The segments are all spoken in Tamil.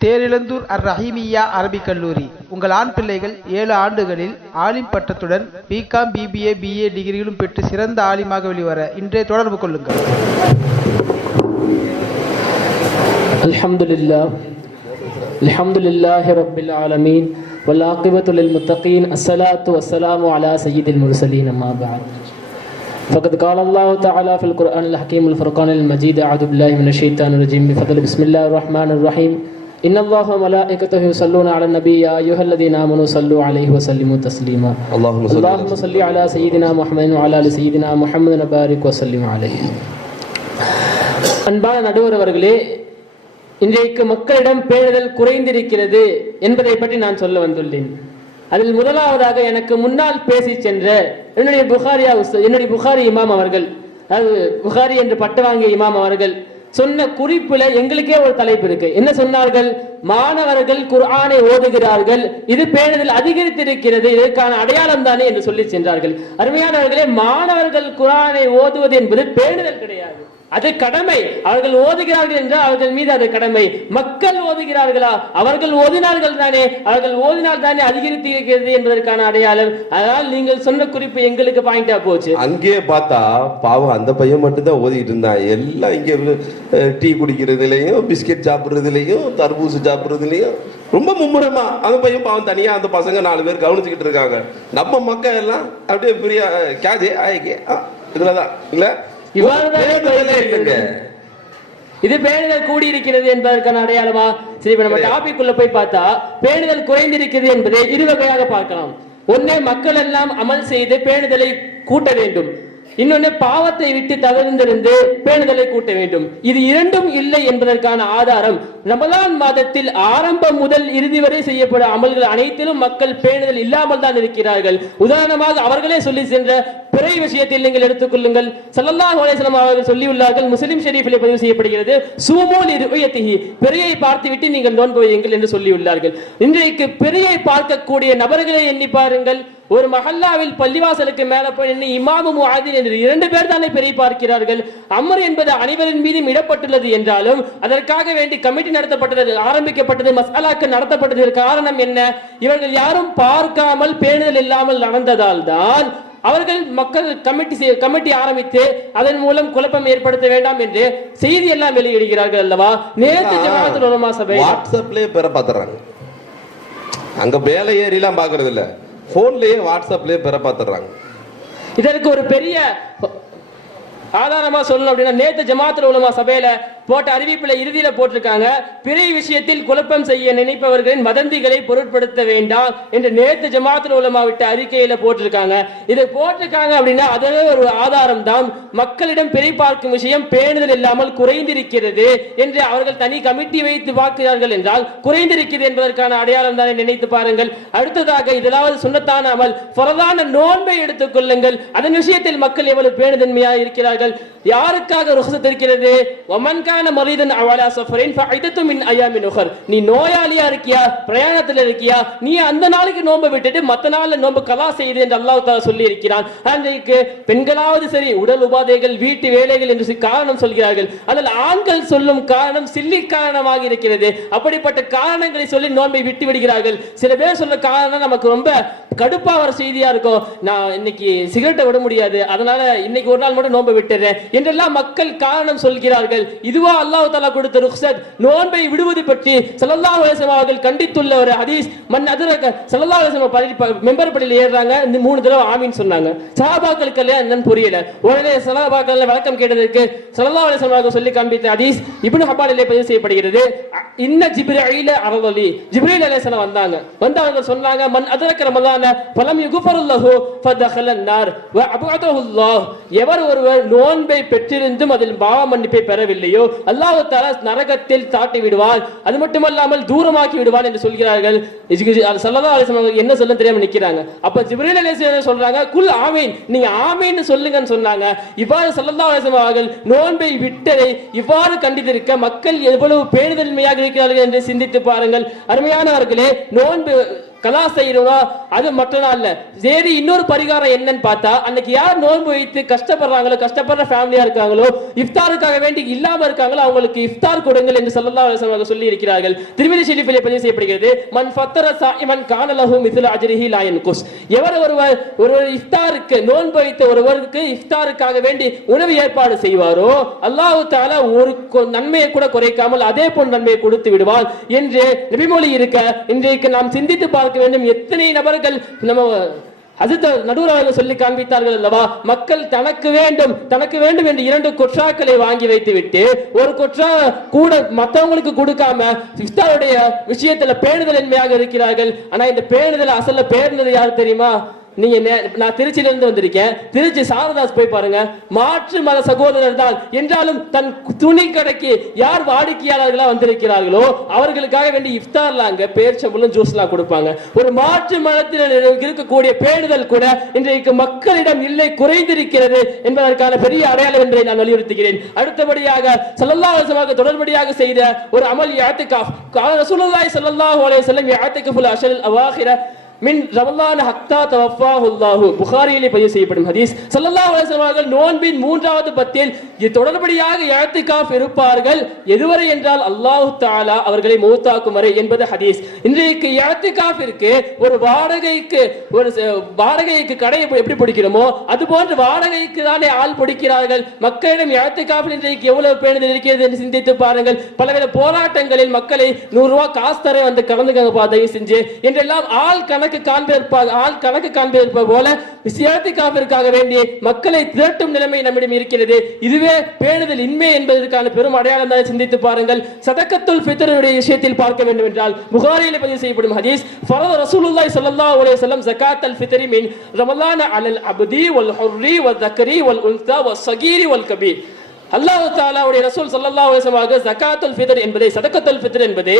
தேரிழந்தூர் அர் ரஹீமியா அரபிக் கல்லூரி உங்கள் ஆண் பிள்ளைகள் ஏழு ஆண்டுகளில் ஆலிம் பட்டத்துடன் பிகாம் பிபிஏ பிஏ டிகிரிகளும் பெற்று சிறந்த ஆலிமாக வெளிவர இன்றே தொடர்பு கொள்ளுங்கள் الحمد لله الحمد لله رب العالمين والعاقبة للمتقين الصلاة والسلام على سيد المرسلين أما بعد فقد قال الله تعالى في القرآن الحكيم الفرقان المجيد أعوذ بالله من الشيطان الرجيم بفضل بسم الله الرحمن الرحيم إن الله وملائكته يصلون على النبي يا أيها الذين آمنوا صلوا عليه وسلموا تسليما اللهم صل على اللهم صل على سيدنا محمد وعلى آل سيدنا محمد وبارك وسلم عليه அன்பான நடுவர் அவர்களே இன்றைக்கு மக்களிடம் பேணுதல் குறைந்திருக்கிறது என்பதை பற்றி நான் சொல்ல வந்துள்ளேன் அதில் முதலாவதாக எனக்கு முன்னால் பேசி சென்ற என்னுடைய புகாரியா உஸ்தா- என்னுடைய புகாரி இமாம் அவர்கள் அதாவது புகாரி என்று பட்டு வாங்கிய இமாம் அவர்கள் சொன்ன குறிப்புல எங்களுக்கே ஒரு தலைப்பு இருக்கு. என்ன சொன்னார்கள்? மாணவர்கள் குர்ஆனை ஓதுகிறார்கள். இது பேணுதல் அதிகரித்திருக்கிறது. இதற்கான அடையாளம் தானே என்று சொல்லி சென்றார்கள். அருமையானவர்களே மாணவர்கள் குரானை ஓதுவது என்பது பேணுதல் கிடையாது. அது கடமை. அவர்கள் ஓதுகிறார்கள் என்றால் அவர்கள் மீது அது கடமை. மக்கள் ஓதுகிறார்களா? அவர்கள் ஓதினார்கள் தானே. அவர்கள் ஓதினால் தானே அதிகரித்து இருக்கிறது என்பதற்கான அடையாளம். அதனால் நீங்கள் சொன்ன குறிப்பு எங்களுக்கு பாயிண்டா போச்சு. அங்கேயே பார்த்தா பாவம் அந்த பையன் மட்டும்தான் ஓதிட்டு இருந்தான். எல்லாம் இங்கே டீ குடிக்கிறதுலயும் பிஸ்கெட் சாப்பிடுறதுலயும் தர்பூசு சாப்பிடுறதுலயும் ரொம்ப மும்முரமா. அந்த பையன் பாவம் தனியா அந்த பசங்க நாலு பேர் கவனிச்சுக்கிட்டு இருக்காங்க. நம்ம மக்கள் எல்லாம் அப்படியே பிரியா கேஜே ஆயிக்கே இதுலதான். இல்லை? இது பேணுதல் கூடியிருக்கிறது என்பதற்கான அடையாளமா? சரி இப்ப நம்ம டாபிக் உள்ள போய் பார்த்தா பேணுதல் குறைந்திருக்கிறது என்பதை இரு வகையாக பார்க்கலாம். ஒண்ணே மக்கள் எல்லாம் அமல் செய்து பேணுதலை கூட்ட வேண்டும். இன்னொன்னு பாவத்தை விட்டு தவிர்ந்திருந்து பேணுதலை கூட்ட வேண்டும். இது இரண்டும் இல்லை என்பதற்கான ஆதாரம். ரமலான் மாதத்தில் ஆரம்பம் முதல் இறுதி வரை செய்யப்படும் அமல்கள் அனைத்திலும் மக்கள் பேணுதல் இல்லாமல் தான் இருக்கிறார்கள். உதாரணமாக அவர்களே சொல்லி சென்ற பிறை விஷயத்தில் நீங்கள் எடுத்துக்கொள்ளுங்கள் ஸல்லல்லாஹு அலைஹி அவர்கள் சொல்லியுள்ளார்கள் முஸ்லிம் ஷெரீஃபில் பதிவு செய்யப்படுகிறது. சூமூல் இருயத்திஹி பிறையை பார்த்துவிட்டு நீங்கள் நோன்பு வையுங்கள் என்று சொல்லியுள்ளார்கள். இன்றைக்கு பிறையை பார்க்கக்கூடிய நபர்களை எண்ணி பாருங்கள். ஒரு மஹல்லாவில் பள்ளிவாசலுக்கு மேல போய் நின்று இமாமு முஆதின் என்று இரண்டு பேர் தானே பெரிய பார்க்கிறார்கள்? அமர் என்பது அனைவரின் மீதும் இடப்பட்டுள்ளது என்றாலும் அதற்காக வேண்டி கமிட்டி நடத்தப்பட்டது ஆரம்பிக்கப்பட்டது மசாலாக்கு நடத்தப்பட்டது காரணம் என்ன? இவர்கள் யாரும் பார்க்காமல் பேணுதல் இல்லாமல் நடந்ததால் தான் அவர்கள் மக்கள் கமிட்டி செய்ய- கமிட்டி ஆரம்பித்து அதன் மூலம் குழப்பம் ஏற்படுத்த வேண்டாம் என்று செய்தி எல்லாம் வெளியிடுகிறார்கள் அல்லவா? நேற்று ஜமாஅத்துல் உலமா சபை வாட்ஸ்அப்லயே பெற பாத்துறாங்க அங்க மேல ஏறிலாம் பாக்குறது இல்ல போன்லயே வாட்ஸ்அப்லயே பெற பாத்துறாங்க இதற்கு ஒரு பெரிய ஆதாரமா சொல்லணும் அப்படின்னா நேத்து ஜமாத்துல் உலமா சபையில போட்ட அறிவிப்புல இறுதியில போட்டிருக்காங்க. பிறை விஷயத்தில் குழப்பம் செய்ய நினைப்பவர்களின் வதந்திகளை பொருட்படுத்த வேண்டாம் என்று நேற்று ஜமாத்துல் உலமா விட்ட அறிக்கையில போட்டிருக்காங்க. இதை போட்டிருக்காங்க அப்படின்னா அதுவே ஒரு ஆதாரம் தான். மக்களிடம் பிறை பார்க்கும் விஷயம் பேணுதல் இல்லாமல் குறைந்திருக்கிறது என்று அவர்கள் தனி கமிட்டி வைத்து பார்க்கிறார்கள் என்றால் குறைந்திருக்கிறது என்பதற்கான அடையாளம் தானே நினைத்து பாருங்கள். அடுத்ததாக இதெல்லாவது சுண்ணத்தான அமல் ஃபரதான நோன்பை எடுத்துக் கொள்ளுங்கள். அதன் விஷயத்தில் மக்கள் எவ்வளவு பேணுதன்மையாக இருக்கிறார்கள். யாருக்காக ருஹசத் இருக்கிறது? ஒமன்கான மரிதன் அவலா சஃபரின் ஃபைதத்து மின் அய்யாமின் உஹர் நீ நோயாளியா இருக்கியா? பிரயாணத்துல இருக்கியா? நீ அந்த நாளைக்கு நோன்பு விட்டுட்டு மத்த நாள்ல நோன்பு கலா செய்து என்று அல்லாஹ் தாலா சொல்லி இருக்கிறான் அன்றைக்கு பெண்களாவது சரி உடல் உபாதைகள் வீட்டு வேலைகள் என்று காரணம் சொல்கிறார்கள். அதில் ஆண்கள் சொல்லும் காரணம் சில்லி காரணமாக இருக்கிறது. அப்படிப்பட்ட காரணங்களை சொல்லி நோன்பை விட்டு விடுகிறார்கள். சில பேர் சொல்ல காரணம் நமக்கு ரொம்ப கடுப்பா வர செய்தியா இருக்கும். நான் இன்னைக்கு சிகரெட்டை விட முடியாது. அதனால இன்னைக்கு ஒரு நாள் மட்டும் நோன்பை விட்டுறேன் என்றெல்லாம் மக்கள் காரணம் சொல்கிறார்கள். இது இதுவா அல்லாஹ் தாலா கொடுத்த ருக்ஸத் நோன்பை விடுவது பற்றி ஸல்லல்லாஹு அலைஹி அவர்கள் கண்டித்துள்ள ஒரு ஹதீஸ். மன் அதிரக ஸல்லல்லாஹு அலைஹி மெம்பர் படியில் ஏறுறாங்க. இந்த மூணு தடவை ஆமின்னு சொன்னாங்க. சஹாபாக்களுக்கு எல்லாம் என்னன்னு புரியல. உடனே சஹாபாக்கள் வழக்கம் கேட்டதற்கு ஸல்லல்லாஹு அலைஹி அவர்கள் சொல்லி காண்பித்த ஹதீஸ் இப்னு ஹப்பானிலே பதிவு செய்யப்படுகிறது. இன்ன ஜிப்ரீல அரளி ஜிப்ரீல் அலைஹிஸ்ஸலாம் வந்தாங்க. வந்து அவங்க சொன்னாங்க மன் அதரக்க ரமலான பலம் யுகுஃபருல்லஹு ஃபதஹல வ அபஅதஹுல்லாஹ் எவர் ஒருவர் நோன்பை பெற்றிருந்தும் அதில் பாவ மன்னிப்பை பெறவில்லையோ அல்லாஹ் தஆலா நரகத்தில் தாட்டி விடுவான். அது மட்டுமல்லாமல் தூரமாக்கி விடுவான் என்று சொல்கிறார்கள். சல்லல்லாஹு அலைஹி வஸல்லம் என்ன சொல்ல தெரியாம நிக்கிறாங்க. அப்ப ஜிப்ரீல் அலைஹிஸ்ஸலாம் சொல்றாங்க? குல் ஆமீன். நீங்க ஆமீன் சொல்லுங்கன்னு சொன்னாங்க. இவ்வாறு சல்லல்லாஹு அலைஹி வஸல்லம் அவர்கள் நோன்பை விட்டதை இவ்வாறு கண்டித்திருக்க மக்கள் எவ்வளவு பேருதன்மையாக இருக்கிறார்கள் என்று சிந்தித்து பாருங்கள். அருமையானவர்களே நோன்பு கலா செய்யறோம்? அது மட்டும் இல்ல. சரி இன்னொரு பரிகாரம் என்னன்னு பார்த்தா அன்னைக்கு யார் நோன்பு வைத்து கஷ்டப்படுறாங்களோ கஷ்டப்படுற ஃபேமிலியா இருக்காங்களோ இஃப்தாருக்காக வேண்டி இல்லாம இருக்காங்களோ அவங்களுக்கு இஃப்தார் கொடுங்கள் என்று ஸல்லல்லாஹு அலைஹி சொல்லி இருக்கிறார்கள் திருமதி ஷெரீஃபிலே பதிவு செய்யப்படுகிறது மன் ஃபத்தர சாயிமன் கான மிதுல அஜரிஹி லாயன் குஸ் எவர் ஒருவர் ஒருவர் இஃப்தாருக்கு நோன்பு வைத்த ஒருவருக்கு இஃப்தாருக்காக வேண்டி உணவு ஏற்பாடு செய்வாரோ அல்லாஹு தஆலா ஒரு நன்மையை கூட குறைக்காமல் அதே போல் நன்மையை கொடுத்து விடுவார் என்று நபிமொழி இருக்க இன்றைக்கு நாம் சிந்தித்து பார்க்க வேண்டும். எத்தனை நபர்கள் நம்ம அதுத நடுவர் அவர்கள் சொல்லி காண்பித்தார்கள் அல்லவா? மக்கள் தனக்கு வேண்டும் தனக்கு வேண்டும் என்று இரண்டு கொற்றாக்களை வாங்கி வைத்து விட்டு ஒரு கொற்றா கூட மத்தவங்களுக்கு கொடுக்காம இஃப்தாருடைய விஷயத்துல பேணுதல் இன்மையாக இருக்கிறார்கள். ஆனா இந்த பேணுதல் அசல்ல பேர்ந்தது யார் தெரியுமா? நீங்க நான் திருச்சியில இருந்து வந்திருக்கேன். திருச்சி சாரதாஸ் போய் பாருங்க. மாற்று மத சகோதரர் தான். என்றாலும் தன் துணி கடைக்கு யார் வாடிக்கையாளர்களா வந்திருக்கிறார்களோ அவர்களுக்காக வேண்டி இஃப்தார்ல அங்க பேர்ச்சம்பளும் ஜூஸ்லாம் கொடுப்பாங்க. ஒரு மாற்று மதத்தில் இருக்கக்கூடிய பேணுதல் கூட இன்றைக்கு மக்களிடம் இல்லை குறைந்திருக்கிறது என்பதற்கான பெரிய அடையாளம் என்பதை நான் வலியுறுத்துகிறேன். அடுத்தபடியாக ஸல்லல்லாஹு தொடர்படியாக செய்த ஒரு அமல் யாத்துக்காஃப் கால ரசூலுல்லாஹி ஸல்லல்லாஹு அலைஹி வஸல்லம் யாத்திகஃபுல் அஷல் அவாஹிர மின் ரமலான் ஹக்தா தவஃபாஹு அல்லாஹு புகாரியிலே பதிவு செய்யப்படும் ஹதீஸ். ஸல்லல்லாஹு அலைஹி அவர்கள் நோன்பின் மூன்றாவது பத்தில் இது தொடர்படியாக இஅ்திகாஃப் இருப்பார்கள். எதுவரை என்றால் அல்லாஹு தாலா அவர்களை மௌத்தாக்கும் வரை என்பது ஹதீஸ். இன்றைக்கு இஅ்திகாஃபிற்கு ஒரு வாடகைக்கு ஒரு வாடகைக்கு கடை எப்படி பிடிக்கிறோமோ அது போன்று வாடகைக்கு தானே ஆள் பிடிக்கிறார்கள். மக்களிடம் இஅ்திகாஃபில் இன்றைக்கு எவ்வளவு பேருந்து இருக்கிறது என்று சிந்தித்து பாருங்கள். பலவித போராட்டங்களில் மக்களை நூறு ரூபாய் காசு தர வந்து கலந்துக்கங்க தயவு செஞ்சு. என்றெல்லாம் ஆள் கணக்கு காண்பிருப்பாக ஆள் கணக்கு காண்பிருப்ப போல விசியாத்திகாவிற்காக வேண்டி மக்களை திரட்டும் நிலைமை நம்மிடம் இருக்கிறது. இதுவே பேணுதல் இன்மை என்பதற்கான பெரும் அடையாளம் தான் சிந்தித்து பாருங்கள். சதக்கத்துல் பித்தருடைய விஷயத்தில் பார்க்க வேண்டும் என்றால் புகாரியில் பதிவு செய்யப்படும் ஹதீஸ் ஃபரத ரசூலுல்லாஹி ஸல்லல்லாஹு அலைஹி வஸல்லம் ஜகாத்தல் ஃபித்ரி மின் ரமலான அலல் அப்தி வல் ஹுர்ரி வல் தக்ரி வல் உன்தா வல் சகீரி வல் கபீர். அல்லாஹ் தாலாவுடைய ரசூல் ஸல்லல்லாஹு அலைஹி வஸல்லம் ஜகாத்துல் ஃபித்ர் என்பதை சதக்கத்துல் ஃபித்ர் என்பதை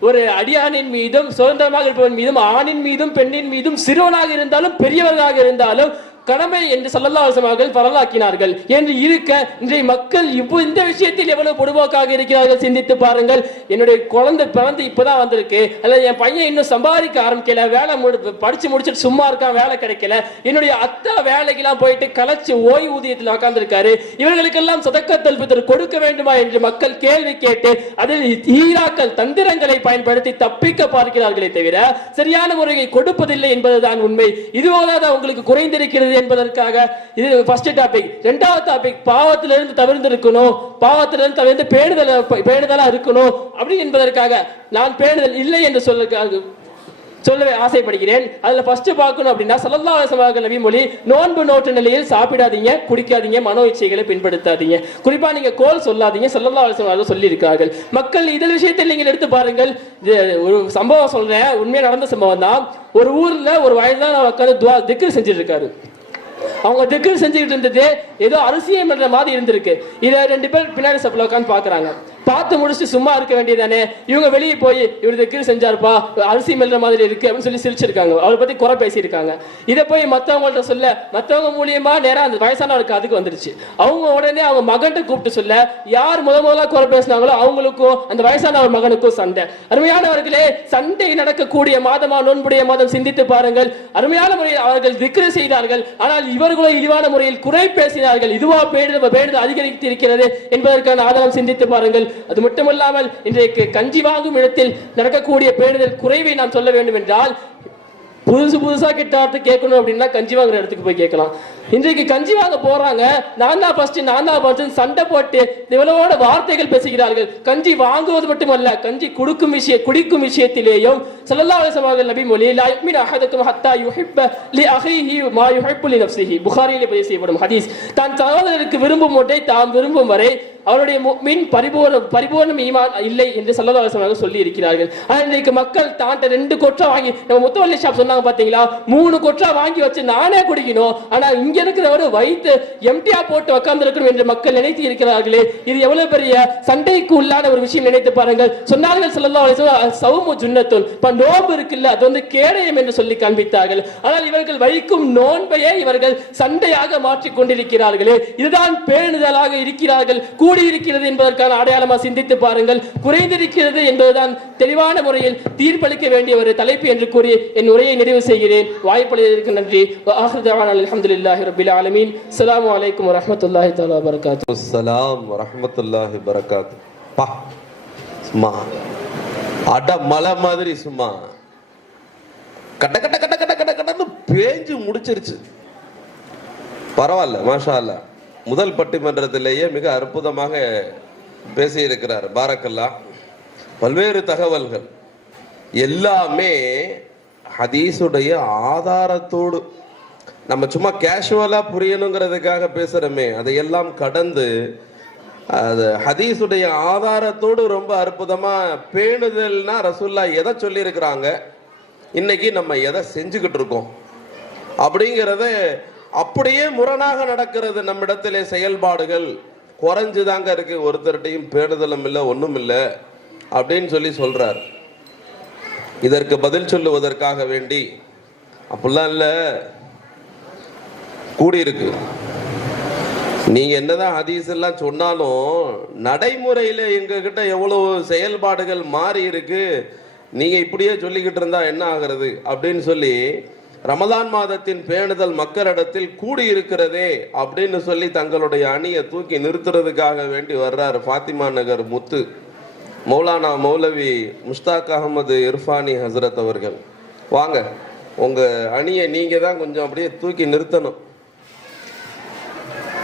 ஒரு அடியானின் மீதும் சுதந்திரமாக இருப்பவன் மீதும் ஆணின் மீதும் பெண்ணின் மீதும் சிறுவனாக இருந்தாலும் பெரியவர்களாக இருந்தாலும் கடமை என்று சல்லல்லா அவர்கள் பரலாக்கினார்கள் என்று இருக்க இன்றைய மக்கள் இப்போ இந்த விஷயத்தில் எவ்வளவு பொடுபோக்காக இருக்கிறார்கள் சிந்தித்து பாருங்கள். என்னுடைய குழந்தை பிறந்து இப்பதான் வந்திருக்கு. அல்லது என் பையன் இன்னும் சம்பாதிக்க ஆரம்பிக்கல வேலை முடி படிச்சு முடிச்சுட்டு சும்மா இருக்கான் வேலை கிடைக்கல. என்னுடைய அத்தா வேலைக்கெல்லாம் போயிட்டு கலைச்சு ஓய்வூதியத்தில் உட்கார்ந்துருக்காரு இவர்களுக்கெல்லாம் சதக்கத்தல் பித்தர் கொடுக்க வேண்டுமா என்று மக்கள் கேள்வி கேட்டு அதில் ஈராக்கள் தந்திரங்களை பயன்படுத்தி தப்பிக்க பார்க்கிறார்களே தவிர சரியான முறையை கொடுப்பதில்லை என்பதுதான் உண்மை. இதுபோதாது உங்களுக்கு குறைந்திருக்கிறது என்பதற்காக இது ஃபர்ஸ்ட் டாபிக் ரெண்டாவது டாபிக் பாவத்திலிருந்து தவிர்ந்து இருக்கணும் பாவத்திலிருந்து தவிர்த்து பேணுதல் பேணுதலா இருக்கணும் அப்படி என்பதற்காக நான் பேணுதல் இல்லை என்று சொல்ல சொல்லவே ஆசைப்படுகிறேன். அதுல ஃபர்ஸ்ட் பார்க்கணும் அப்படின்னா சல்லல்லாஹு அலைஹி நபி மொழி நோன்பு நோட்டு நிலையில் சாப்பிடாதீங்க குடிக்காதீங்க மனோ இச்சைகளை பின்படுத்தாதீங்க. குறிப்பா நீங்க கோல் சொல்லாதீங்க சல்லல்லாஹு அலைஹி சொல்லி மக்கள் இதன் விஷயத்தில் நீங்கள் எடுத்து பாருங்கள். இது ஒரு சம்பவம் சொல்றேன். உண்மையாக நடந்த சம்பவம் தான். ஒரு ஊர்ல ஒரு வயதான உட்காந்து துவா திக்கு செஞ்சிட்டு இருக்காரு. அவங்க திக்ர் செஞ்சுக்கிட்டு இருந்தது ஏதோ அரிசியம் என்ற மாதிரி இருந்திருக்கு. இதை ரெண்டு பேர் பின்னாடி சப்பில் உட்காந்து பார்க்குறாங்க. பார்த்து முடிச்சுட்டு சும்மா இருக்க வேண்டியதானே இவங்க வெளியே போய் இவர் திக்ர் செஞ்சாருப்பா அரிசி மெல்ற மாதிரி இருக்கு அப்படின்னு சொல்லி சிரிச்சிருக்காங்க. அவரை பத்தி குறை பேசியிருக்காங்க. இதை போய் மத்தவங்கள்ட்ட சொல்ல மத்தவங்க மூலியமா நேரா அந்த வயசானவருக்கு அதுக்கு வந்துருச்சு. அவங்க உடனே அவங்க மகன்கிட்ட கூப்பிட்டு சொல்ல யார் முத முதலா குறை பேசினாங்களோ அவங்களுக்கும் அந்த வயசானவர் மகனுக்கும் சண்டை. அருமையானவர்களே சண்டை நடக்கக்கூடிய மாதமா நோன்புடைய மாதம் சிந்தித்து பாருங்கள். அருமையான முறையில் அவர்கள் திக்ரு செய்தார்கள். ஆனால் இவர்களோ இழிவான முறையில் குறை பேசினார்கள். இதுவா பேடு பேடு அதிகரித்து இருக்கிறது என்பதற்கான ஆதாரம் சிந்தித்து பாருங்கள். அது மட்டுமல்லாமல் இன்றைக்கு கஞ்சி வாங்கும் இடத்தில் நடக்கக்கூடிய பேணுதல் குறைவை நாம் சொல்ல வேண்டும் என்றால் புதுசு புதுசா கிட்டார்த்து கேட்கணும் அப்படின்னா கஞ்சி வாங்குற இடத்துக்கு போய் கேட்கலாம். இன்றைக்கு கஞ்சி வாங்க போறாங்க நான் தான் ஃபர்ஸ்ட் நான் தான் ஃபர்ஸ்ட் சண்டை போட்டு இவ்வளவோட வார்த்தைகள் பேசுகிறார்கள். கஞ்சி வாங்குவது மட்டுமல்ல கஞ்சி கொடுக்கும் விஷய குடிக்கும் விஷயத்திலேயும் ஸல்லல்லாஹு அலைஹி வஸல்லம் நபி மொழி லா யுமினு ஹத்தா யுஹிப்ப லி அஹீஹி மா யுஹிப்பு லி நஃப்ஸிஹி. புகாரியிலே பதிவு செய்யப்படும் ஹதீஸ். தான் சகோதரருக்கு விரும்பும் ஒன்றை தாம் விரும்பும் வரை அவருடைய மின் பரிபூர்ண பரிபூர்ணம் ஈமான் இல்லை என்று சல்லல்லாஹு அலைஹி சொல்லி இருக்கிறார்கள் ஆனால் இன்றைக்கு மக்கள் தாண்ட ரெண்டு கொற்றா வாங்கி நம்ம முத்தவல்லி ஷாப் சொன்னாங்க பாத்தீங்களா மூணு கொற்றா வாங்கி வச்சு நானே குடிக்கணும். ஆனால் இங்க இருக்கிறவர் வயிற்று எம்டியா போட்டு உட்கார்ந்துருக்கணும் என்று மக்கள் நினைத்து இருக்கிறார்களே. இது எவ்வளவு பெரிய சண்டைக்கு உள்ளான ஒரு விஷயம் நினைத்து பாருங்கள். சொன்னார்கள் சல்லல்லாஹு அலைஹி சவுமு ஜுன்னத்துன். இப்ப நோம்பு இருக்குல்ல அது வந்து கேடயம் என்று சொல்லி காண்பித்தார்கள். ஆனால் இவர்கள் வைக்கும் நோன்பையே இவர்கள் சண்டையாக மாற்றிக் கொண்டிருக்கிறார்களே. இதுதான் பேணுதலாக இருக்கிறார்கள். கூடி கூடியிருக்கிறது என்பதற்கான அடையாளமாக சிந்தித்து பாருங்கள். குறைந்திருக்கிறது என்பதுதான் தெளிவான முறையில் தீர்ப்பளிக்க வேண்டிய ஒரு தலைப்பு என்று கூறி என் உரையை நிறைவு செய்கிறேன். வாய்ப்பளித்ததற்கு நன்றி. அலமதுல்லாஹி ரபில் ஆலமீன். அஸ்ஸலாமு வலைக்கம் வரமத்துல்லாஹி தாலா வபரகாத்துஹு அஸ்லாம் வரமத்துல்லாஹி பரகாத் பா சும்மா. அட மலை மாதிரி சும்மா. கட்ட கட்ட கட்ட கட்ட கட்ட கடன்னு பேஞ்சு முடிச்சிருச்சு. பரவாயில்ல மாஷா அல்லா முதல் பட்டிமன்றத்திலேயே மிக அற்புதமாக பேசியிருக்கிறார். பாரக்கல்லா. பல்வேறு தகவல்கள். எல்லாமே ஹதீஸுடைய ஆதாரத்தோடு. நம்ம சும்மா கேஷுவலாக புரியணுங்கிறதுக்காக பேசுகிறோமே அதையெல்லாம் கடந்து அது ஹதீஸுடைய ஆதாரத்தோடு ரொம்ப அற்புதமாக பேணுதல்னா ரசூல்லா எதை சொல்லியிருக்கிறாங்க? இன்னைக்கு நம்ம எதை செஞ்சுக்கிட்டு இருக்கோம்? அப்படிங்கிறத அப்படியே முரணாக நடக்கிறது நம்மிடத்திலே செயல்பாடுகள். குறைஞ்சுதாங்க இருக்கு. ஒருத்தர்கிட்டையும் பேடுதலும் இல்லை ஒன்றும் இல்லை அப்படின்னு சொல்லி சொல்றார். இதற்கு பதில் சொல்லுவதற்காக வேண்டி அப்படிலாம் இல்லை. கூடியிருக்கு. நீங்க என்னதான் ஹதீஸ் எல்லாம் சொன்னாலும் நடைமுறையில எங்ககிட்ட எவ்வளவு செயல்பாடுகள் மாறி இருக்கு. நீங்க இப்படியே சொல்லிக்கிட்டு இருந்தா என்ன ஆகிறது அப்படின்னு சொல்லி ரமதான் மாதத்தின் பேணுதல் மக்களிடத்தில் கூடி இருக்கிறதே அப்படின்னு சொல்லி தங்களுடைய அணியை தூக்கி நிறுத்துறதுக்காக வேண்டி வர்றாரு ஃபாத்திமா நகர் முத்து மௌலானா மௌலவி முஸ்தாக் அகமது இர்ஃபானி ஹசரத் அவர்கள். வாங்க உங்கள் அணியை நீங்கள் தான் கொஞ்சம் அப்படியே தூக்கி நிறுத்தணும்.